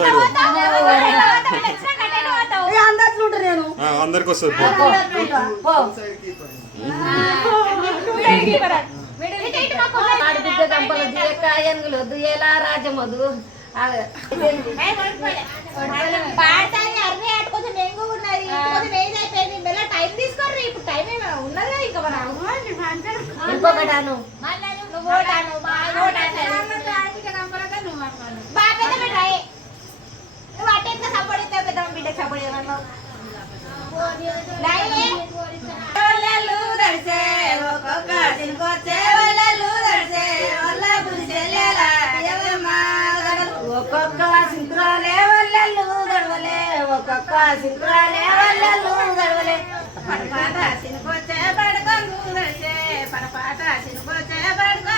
side అందరికి వస్తుంది ఆడబిడ్డ కంపలు దియక ఏనుగులు దుయ్యేలా రాజమధు ఇంకొకటాను ఒక్కొక్క సింకురాలే వల్లెల్లు గడవలే ఒక్కొక్క సింకురాలే వల్లెల్లు గడవలే పడపాట సినుకొచ్చే పడకొంగు పడపాట సినుకొచ్చే పడకొ